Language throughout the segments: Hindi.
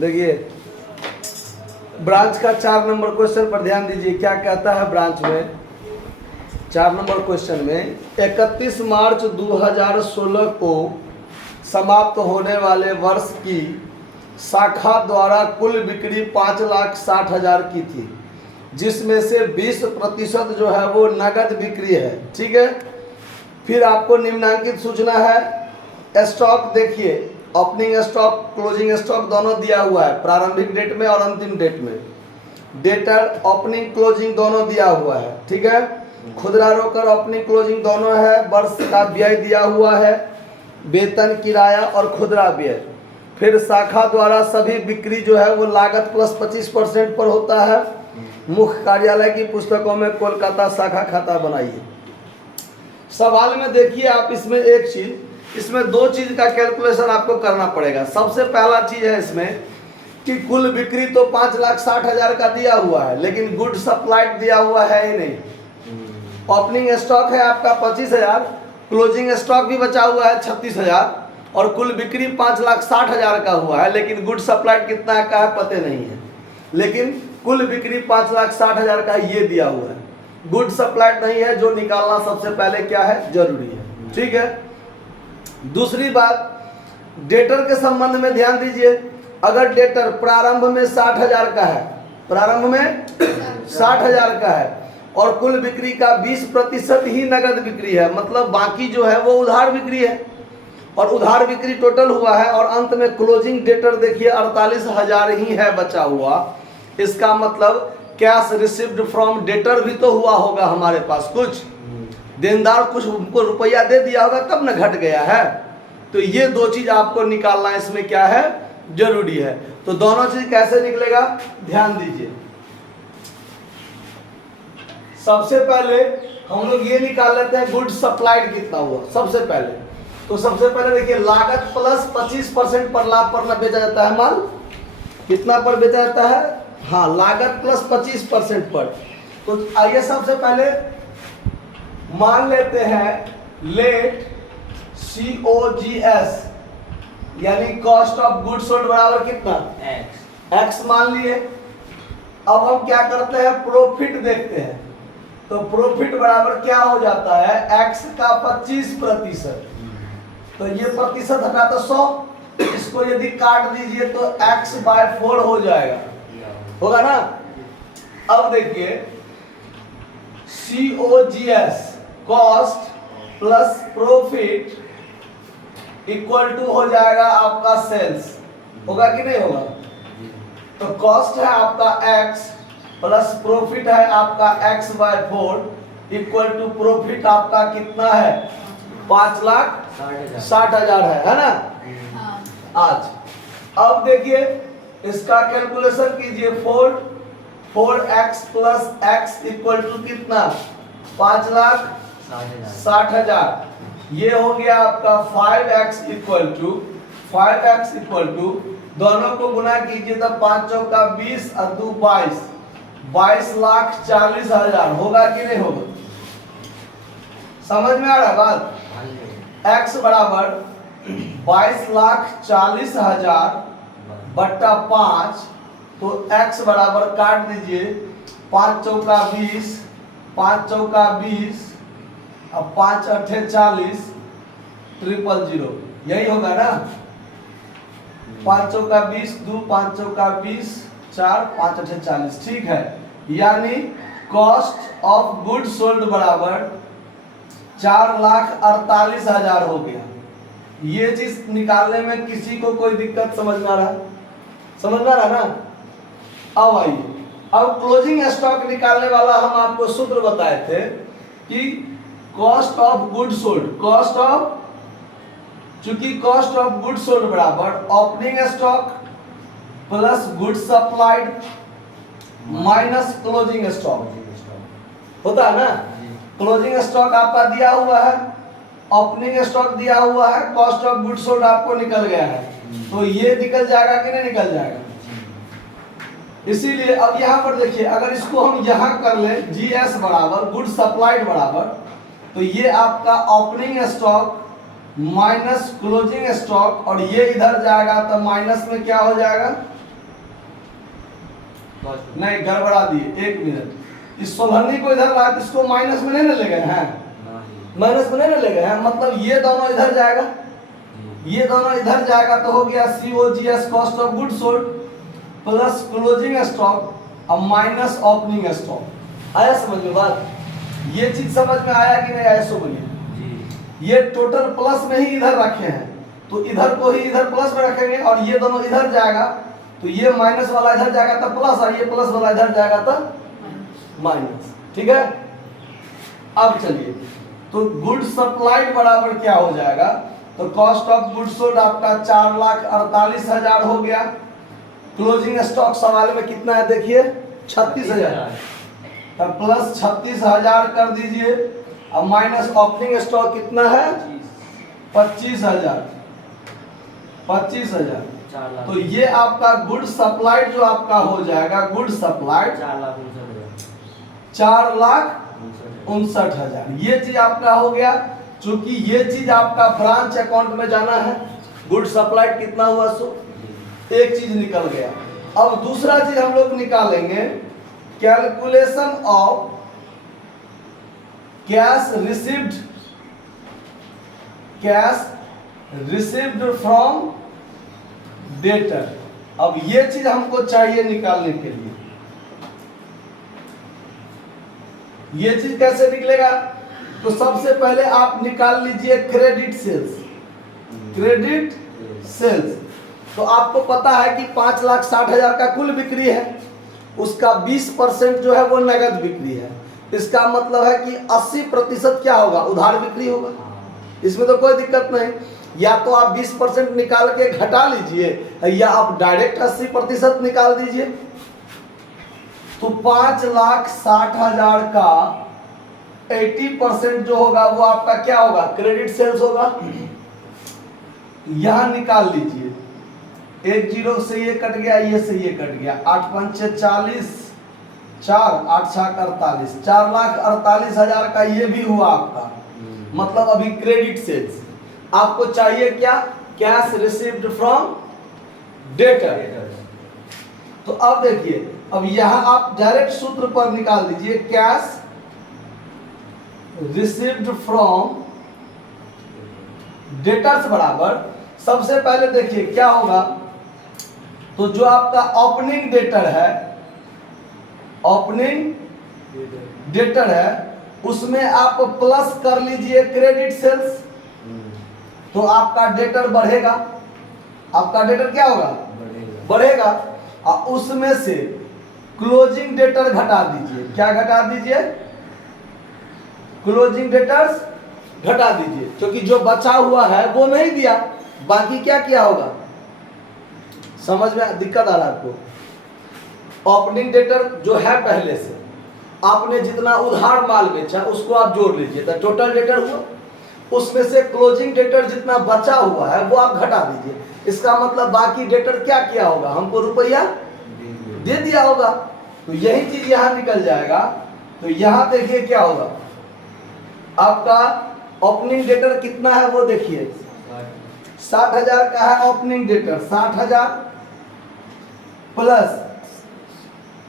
देखिए ब्रांच का 4 नंबर क्वेश्चन पर ध्यान दीजिए, क्या कहता है ब्रांच में 4 नंबर क्वेश्चन में 31 मार्च 2016 को समाप्त होने वाले वर्ष की शाखा द्वारा कुल बिक्री 5,60,000 की थी, जिसमें से 20% जो है वो नगद बिक्री है। ठीक है, फिर आपको निम्नांकित सूचना है। स्टॉक देखिए, ओपनिंग स्टॉक क्लोजिंग स्टॉक दोनों दिया हुआ है, प्रारंभिक डेट में और अंतिम डेट में। डेटर ओपनिंग क्लोजिंग दोनों दिया हुआ है। ठीक है, खुदरा रोकड़ ओपनिंग क्लोजिंग दोनों है। वर्ष का व्यय दिया हुआ है, वेतन किराया और खुदरा व्यय। फिर शाखा द्वारा सभी बिक्री जो है वो लागत प्लस 25% पर होता है। मुख्य कार्यालय की पुस्तकों में कोलकाता शाखा खाता बनाइए। सवाल में देखिए आप, इसमें एक चीज, इसमें 2 चीज का कैलकुलेशन आपको करना पड़ेगा। सबसे पहला चीज है इसमें कि कुल बिक्री तो 5,60,000 का दिया हुआ है, लेकिन गुड सप्लाइड दिया हुआ है ही नहीं। ओपनिंग स्टॉक है आपका 25,000, क्लोजिंग स्टॉक भी बचा हुआ है 36,000 और कुल बिक्री 5,60,000 का हुआ है, लेकिन गुड सप्लाइड कितना का है पते नहीं है। लेकिन कुल बिक्री 5,60,000 का ये दिया हुआ है, गुड सप्लाइड नहीं है, जो निकालना सबसे पहले क्या है, जरूरी है। ठीक है, दूसरी बात, डेटर के संबंध में ध्यान दीजिए। अगर डेटर प्रारंभ में 60,000 का है, प्रारंभ में 60,000 का है और कुल बिक्री का 20% ही नगद बिक्री है, मतलब बाकी जो है वो उधार बिक्री है, और उधार बिक्री टोटल हुआ है, और अंत में क्लोजिंग डेटर देखिए 48,000 ही है बचा हुआ। इसका मतलब कैश रिसीव्ड फ्रॉम डेटर भी तो हुआ होगा हमारे पास, कुछ देनदार कुछ उनको रुपया दे दिया होगा, तब न घट गया है। तो ये 2 चीज आपको निकालना इसमें क्या है, जरूरी है। तो दोनों चीज कैसे निकलेगा ध्यान दीजिए। सबसे पहले हम लोग ये निकाल लेते हैं गुड सप्लाइड कितना हुआ सबसे पहले। तो सबसे पहले देखिए, लागत प्लस 25% पर लाभ पर न बेचा जाता है माल। कितना पर बेचा जाता है, हाँ, लागत प्लस 25% पर। तो आइए सबसे पहले मान लेते हैं लेट COGS यानी कॉस्ट ऑफ गुड सोल्ड बराबर कितना, x मान लिए। अब हम क्या करते हैं, प्रॉफिट देखते हैं। तो प्रॉफिट बराबर क्या हो जाता है, x का 25%। तो ये प्रतिशत हटा तो 100, इसको यदि काट दीजिए तो x/4 हो जाएगा, होगा ना। अब देखिए COGS cost plus profit equal to हो जाएगा आपका सेल्स, होगा कि नहीं होगा। तो कॉस्ट है आपका x प्लस प्रॉफिट है आपका x/4 इक्वल टू प्रॉफिट आपका कितना है, 5,60,000 है ना। आज अब देखिए इसका कैलकुलेशन कीजिए। 4x plus x equal to कितना, 5,60,000। ये हो गया आपका 5x इक्वल टू दोनों को गुना कीजिए तो 5 चौका 20 और 2 22, 22,40,000 होगा कि नहीं होगा। समझ में आ रहा बात। x बराबर 22,40,000 बट्टा 5, तो x बराबर काट दीजिए 5 चौका 20, 5 चौका 20 और 5 अट्ठे 40, 000, यही होगा ना। 5 चौका 20, 2 5 चौका 20, 4 5 अट्ठे 40, ठीक है। यानी कॉस्ट ऑफ गुड सोल्ड बराबर 4,48,000 हो गया। ये चीज निकालने में किसी को कोई दिक्कत समझ में आ रहा है, समझ में आ रहा ना। अब आइए, अब क्लोजिंग स्टॉक निकालने वाला हम आपको सूत्र बताए थे कि cost of good sold, cost of, चूंकि कॉस्ट ऑफ गुड सोल्ड बराबर opening stock plus good supplied minus closing stock होता है ना। क्लोजिंग स्टॉक आपका दिया हुआ है, ओपनिंग स्टॉक दिया हुआ है, कॉस्ट ऑफ गुड सोल्ड आपको निकल गया है, तो ये निकल जाएगा कि नहीं निकल जाएगा। इसीलिए अब यहाँ पर देखिए, अगर इसको हम यहाँ कर ले GS बराबर गुड सप्लाइड बराबर, तो ये आपका opening stock minus closing stock, और ये इधर जाएगा तो माइनस में क्या हो जाएगा, नहीं, गड़बड़ा दिए, 1 मिनट। इस 16 को इधर ला, इसको माइनस में नहीं ना ले गए हैं, माइनस में नहीं ना ले गए हैं, मतलब ये दोनों इधर जाएगा, ये दोनों इधर जाएगा, तो हो गया COGS cost of good sold plus closing stock और माइनस ओपनिंग स्टॉक। आया समझ में बात? ये चीज समझ में आया कि नहीं आया? सो बोलिए। ये टोटल प्लस में ही इधर रखे हैं, तो इधर को ही इधर प्लस में रखेंगे और ये दोनों इधर जाएगा, तो ये माइनस वाला इधर जाएगा तो प्लस, और ये प्लस वाला इधर जाएगा तो माइनस। ठीक है, अब चलिए, तो गुड सप्लाइड बराबर क्या हो जाएगा? तो कॉस्ट ऑफ गुड सोल्ड आपका 4,48,000 हो गया। क्लोजिंग स्टॉक सवाल में कितना है देखिए, 36,000, तब प्लस 36,000 कर दीजिए, अब माइनस ओपनिंग स्टॉक कितना है? 25,000, 25,000। तो ये आपका गुड सप्लाइड जो आपका हो जाएगा, गुड सप्लाइड 4,59,000, ये चीज आपका हो गया। चूंकि ये चीज आपका ब्रांच अकाउंट में जाना है, गुड सप्लाइड कितना हुआ? सो एक चीज निकल गया। अब दूसरा चीज हम लोग निकालेंगे, calculation of cash received from debtor. अब ये चीज हमको चाहिए निकालने के लिए। ये चीज कैसे निकलेगा? तो सबसे पहले आप निकाल लीजिए क्रेडिट सेल्स। क्रेडिट सेल्स तो आपको पता है कि 5,60,000 का कुल बिक्री है, उसका 20% जो है वो नगद बिक्री है। इसका मतलब है कि 80% क्या होगा? उधार बिक्री होगा। इसमें तो कोई दिक्कत नहीं, या तो आप 20% निकाल के घटा लीजिए, या आप डायरेक्ट 80% निकाल दीजिए। तो 5,60,000 का 80% जो होगा वो आपका क्या होगा? क्रेडिट सेल्स होगा। यहां निकाल लीजिए, 1 0 से ये कट गया, ये से ये कट गया, 8 5 6 40, 4 8 6 48, 4,48,000 का ये भी हुआ आपका। मतलब अभी क्रेडिट सेल्स आपको चाहिए क्या? Cash received from debtor. तो अब देखिए, अब यहां आप डायरेक्ट सूत्र पर निकाल दीजिए, कैश रिसीव्ड फ्रॉम डेटर्स बराबर, सबसे पहले देखिए क्या होगा, तो जो आपका ओपनिंग डेटर है, ओपनिंग डेटर है, उसमें आप प्लस कर लीजिए क्रेडिट सेल्स, तो आपका डेटर बढ़ेगा। आपका डेटर क्या होगा? बढ़ेगा। और उसमें से क्लोजिंग डेटर घटा दीजिए। क्या घटा दीजिए? क्लोजिंग डेटर्स घटा दीजिए, क्योंकि जो बचा हुआ है वो नहीं दिया, बाकी क्या किया होगा? समझ में दिक्कत आ रहा है आपको? ओपनिंग डेटर जो है पहले से, आपने जितना उधार माल बेचा उसको आप जोड़ लीजिए, तो टोटल डेटर हुआ। उसमें से क्लोजिंग डेटर जितना बचा हुआ है वो आप घटा दीजिए। इसका मतलब बाकी डेटर क्या किया होगा? हमको रुपया दे दिया होगा। तो यही चीज यहां निकल जाएगा। तो यहां देखिए क्या होगा, आपका ओपनिंग डेटर कितना है वो देखिए, 60,000 का है opening debtor, 60,000 plus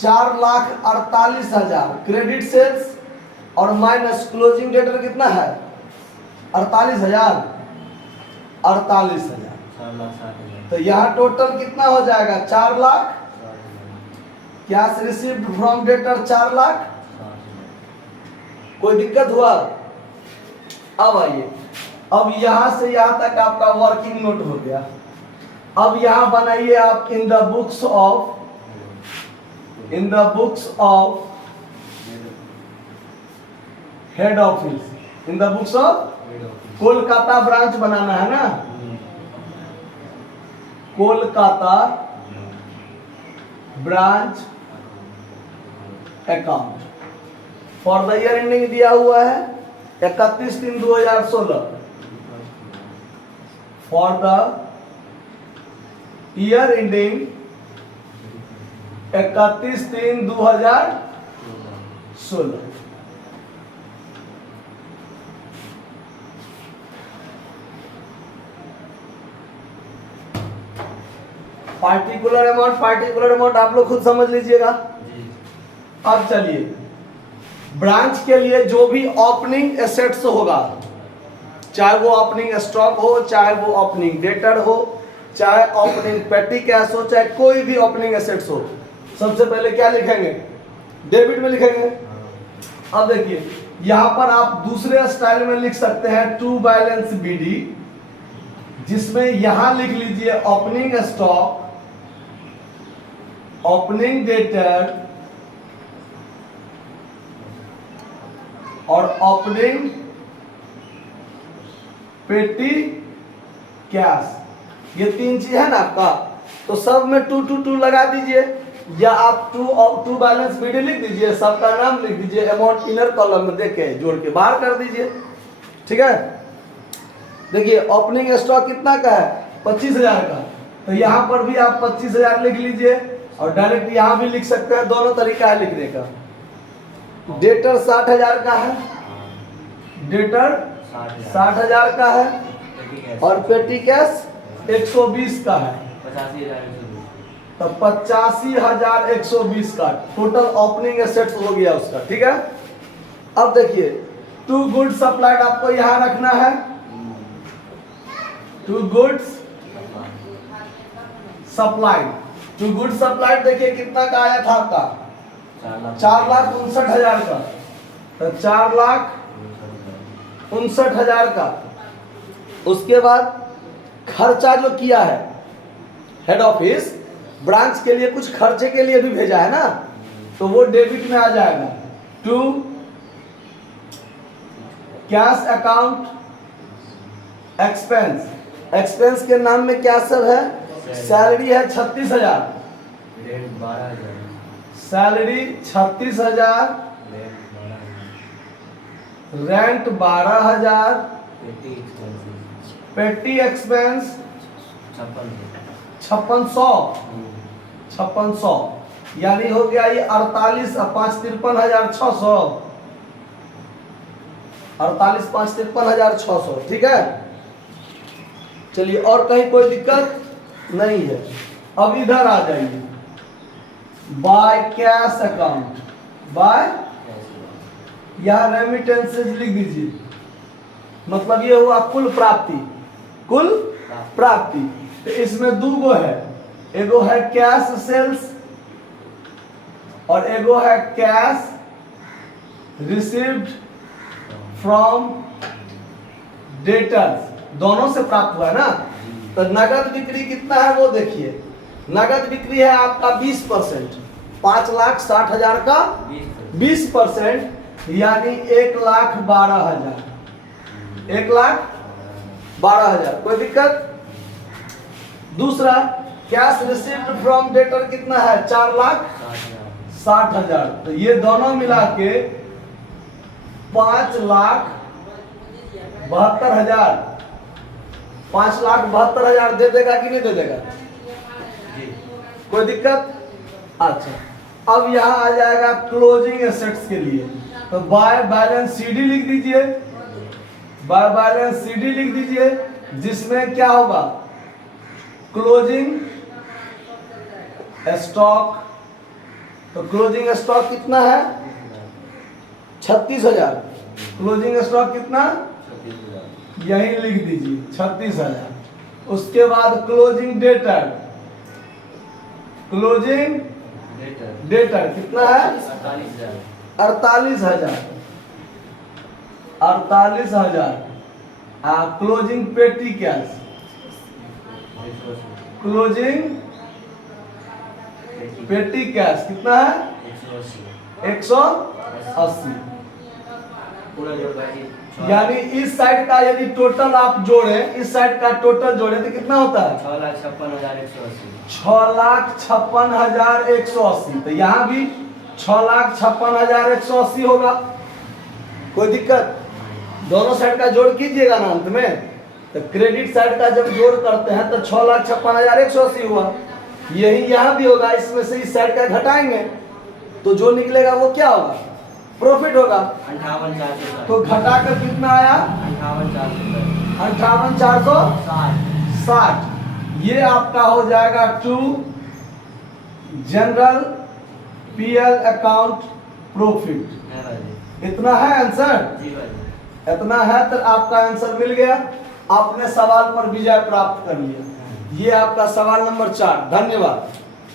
4,48,000 credit sales और माइनस क्लोजिंग डेटर कितना है? 48,000, 48,000। तो यहाँ टोटल कितना हो जाएगा? 4 lakh. Cash received from debtor 4 lakh. कोई दिक्कत हुआ? अब आइए, अब यहां से यहां तक आपका वर्किंग नोट हो गया। अब यहां बनाइए आप in the books of head office, in the books of Kolkata branch बनाना है ना, Kolkata branch account for the year ending दिया हुआ है 31/3/2016 for the year ending 31/3/2016। Particular amount आप लोग खुद समझ लीजिएगा। अब चलिए, ब्रांच के लिए जो भी ओपनिंग एसेट्स होगा, चाहे वो ओपनिंग स्टॉक हो, चाहे वो ओपनिंग डेटर हो, चाहे ओपनिंग पेटी कैश हो, चाहे कोई भी ओपनिंग एसेट्स हो, सबसे पहले क्या लिखेंगे? डेबिट में लिखेंगे। अब देखिए, यहां पर आप दूसरे स्टाइल में लिख सकते हैं टू बैलेंस बीडी, जिसमें यहां लिख लीजिए ओपनिंग स्टॉक, ओपनिंग डेटर और ओपनिंग पेटी कैश। ये तीन चीज है ना आपका, तो सब में 2 2 2 लगा दीजिए, या आप टू बैलेंस बीडी लिख दीजिए, सबका नाम लिख दीजिए, अमाउंट इनर कॉलम में देके जोड़ के बाहर कर दीजिए। ठीक है, देखिए ओपनिंग स्टॉक कितना का है? 25,000 का, तो यहाँ पर भी आप 25,000 लिख लीजिए, और डायरेक्ट यहाँ भी लिख सकते हैं, दोनों तरीका है लिखने का। डेटर 60,000 का है, डेटर 60,000 का है, और पेटी कैश 120 का है, तो 85,120 का टोटल ओपनिंग एसेट्स हो गया उसका। ठीक है, अब देखिए टू गुड्स सप्लाइड आपको यहां रखना है, to goods supplied. To goods supplied देखिए कितना का आया था आपका? 4,59,000 का, तो 4,59,000 का। उसके बाद खर्चा जो किया है हेड ऑफिस, ब्रांच के लिए कुछ खर्चे के लिए भी भेजा है ना, तो वो डेबिट में आ जाएगा। To cash account expense, expense के नाम में क्या सब है? सैलरी है 36,000, सैलरी 36,000, रेंट 12,000, पेटी एक्सपेंस 5600, यानी हो गया ये 48 5 53,600, 48 5 53,600। ठीक है, चलिए, और कहीं कोई दिक्कत नहीं है। अब इधर आ जाइए, बाय कैश अकाउंट, बाय यहां रेमिटेंसेज लिख दीजिए, मतलब ये हुआ कुल प्राप्ति, कुल प्राप्ति। तो इसमें दो गो है, एगो है कैश सेल्स और एगो है कैश रिसीव्ड फ्रॉम डेटर्स, दोनों से प्राप्त हुआ है ना। तो नगद बिक्री कितना है वो देखिए, नगद बिक्री है आपका 20%, 5,60,000 का 20%, यानी 1,12,000, 1,12,000। कोई दिक्कत? दूसरा कैश रिसीव्ड फ्रॉम डेटर कितना है? 4,60,000, तो ये दोनों मिला के 5,72,000, 5,72,000 दे देगा कि नहीं दे देगा? कोई दिक्कत? अच्छा, अब यहाँ आ जाएगा क्लोजिंग एसेट्स के लिए, तो बाय बैलेंस सीडी लिख दीजिए, बाय बैलेंस सीडी लिख दीजिए, जिसमें क्या होगा? क्लोजिंग स्टॉक, तो क्लोजिंग स्टॉक कितना है? 36,000। क्लोजिंग स्टॉक कितना? यही लिख दीजिए 36,000। उसके बाद क्लोजिंग डेटर, क्लोजिंग डेटर कितना है? 48,000, 48,000। क्लोजिंग पेटी कैश, क्लोजिंग पेटी कैश कितना है? 180। यानी इस साइड का यदि टोटल आप जोड़े, इस साइड का टोटल जोड़े तो कितना होता है? 6,56,180। तो यहाँ भी 6,56,180 होगा। कोई दिक्कत? दोनों साइड का जोड़ कीजिएगा ना अंत में, तो क्रेडिट साइड का जब जोड़ करते हैं तो 6,56,180 हुआ। यही यहाँ भी होगा, इसमें से इस साइड का घटाएंगे तो जो निकलेगा वो क्या होगा? प्रॉफिट होगा। 58,460। तो घटाकर कितना आया? 58,460। 58,460। ये आपका हो जाएगा to general PL account profit. इतना है आंसर, इतना है तो आपका आंसर मिल गया, आपने सवाल पर विजय प्राप्त कर लिया। ये आपका सवाल नंबर 4। धन्यवाद।